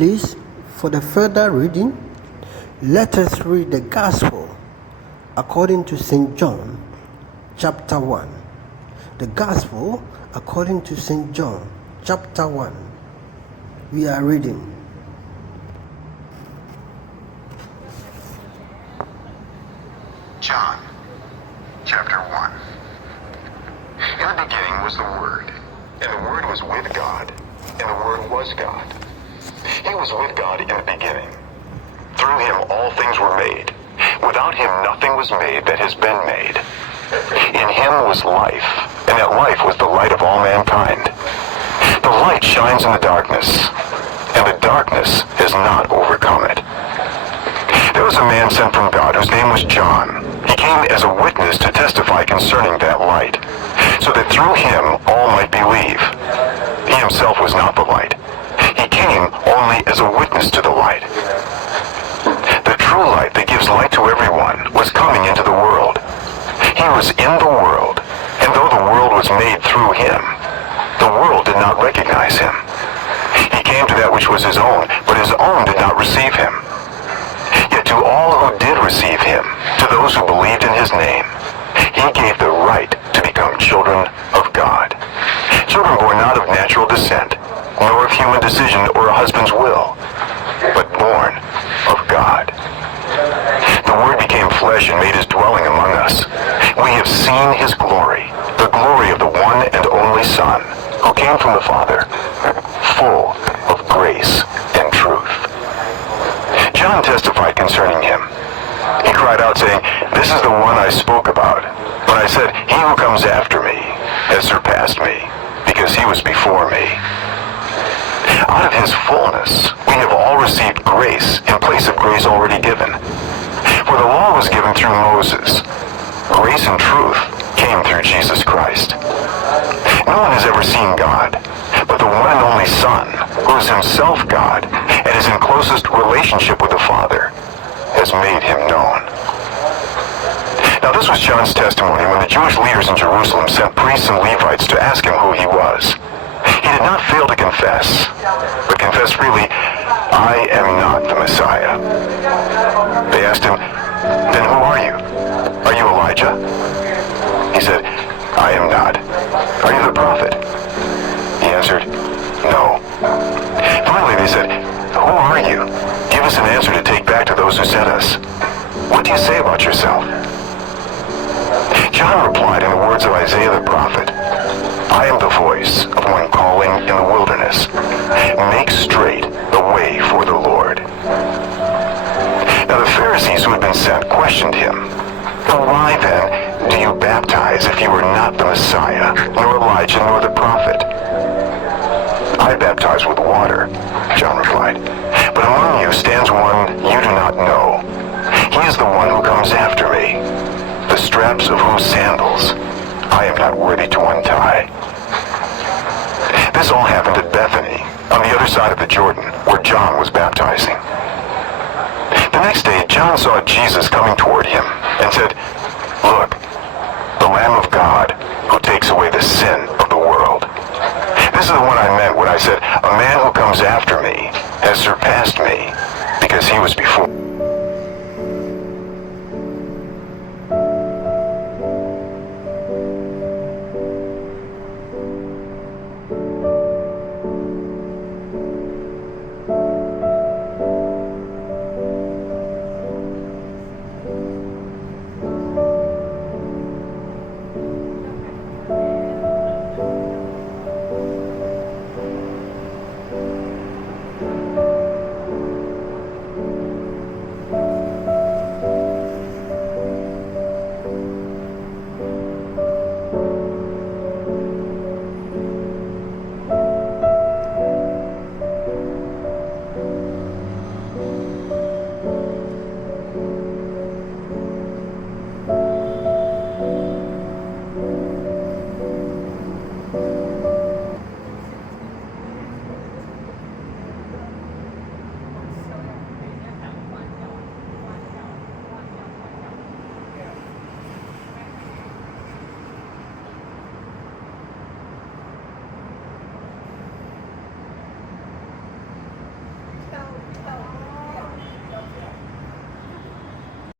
please, for the further reading, let us read the Gospel according to St. John, chapter 1. The Gospel according to St. John, chapter 1. We are reading. John, chapter 1. In the beginning was the Word, and the Word was with God, and the Word was God. He was with God in the beginning. Through him all things were made. Without him nothing was made that has been made. In him was life, and that life was the light of all mankind. The light shines in the darkness, and the darkness has not overcome it. There was a man sent from God whose name was John. He came as a witness to testify concerning that light, so that through him all might believe. He himself was not the light. He came only as a witness to the light. The true light that gives light to everyone was coming into the world. He was in the world, and though the world was made through him, the world did not recognize him. He came to that which was his own, but his own did not receive him. Yet to all who did receive him, to those who believed in his name, he gave the right to become children of God. Children born not of natural descent, nor of human decision or a husband's will, but born of God. The Word became flesh and made his dwelling among us. We have seen his glory, the glory of the one and only Son, who came from the Father, full of grace and truth. John testified concerning him. He cried out, saying, "This is the one I spoke about, when I said, 'He who comes after me has surpassed me, because he was before me.'" Out of his fullness we have all received grace in place of grace already given. For the law was given through Moses. Grace and truth came through Jesus Christ. No one has ever seen God, but the one and only Son, who is himself God and is in closest relationship with the Father, has made him known. Now this was John's testimony when the Jewish leaders in Jerusalem sent priests and Levites to ask him who he was. He did not fail to confess, but confessed freely, "I am not the Messiah." They asked him, "Then who are you? Are you Elijah?" He said, "I am not." "Are you the prophet?" He answered, "No." Finally they said, "Who are you? Give us an answer to take back to those who sent us. What do you say about yourself?" John replied in the words of Isaiah the prophet, "I am the voice of one calling in the wilderness, make straight the way for the Lord." Now the Pharisees who had been sent questioned him, "Why then do you baptize if you are not the Messiah, nor Elijah, nor the prophet?" "I baptize with water," John replied, "but among you stands one you do not know. He is the one who comes after me, the straps of whose sandals I am not worthy to untie." This all happened at Bethany, on the other side of the Jordan, where John was baptizing. The next day, John saw Jesus coming toward him and said, "Look, the Lamb of God who takes away the sin of the world. This is the one I meant when I said, 'A man who comes after me has surpassed me, because he was before.'"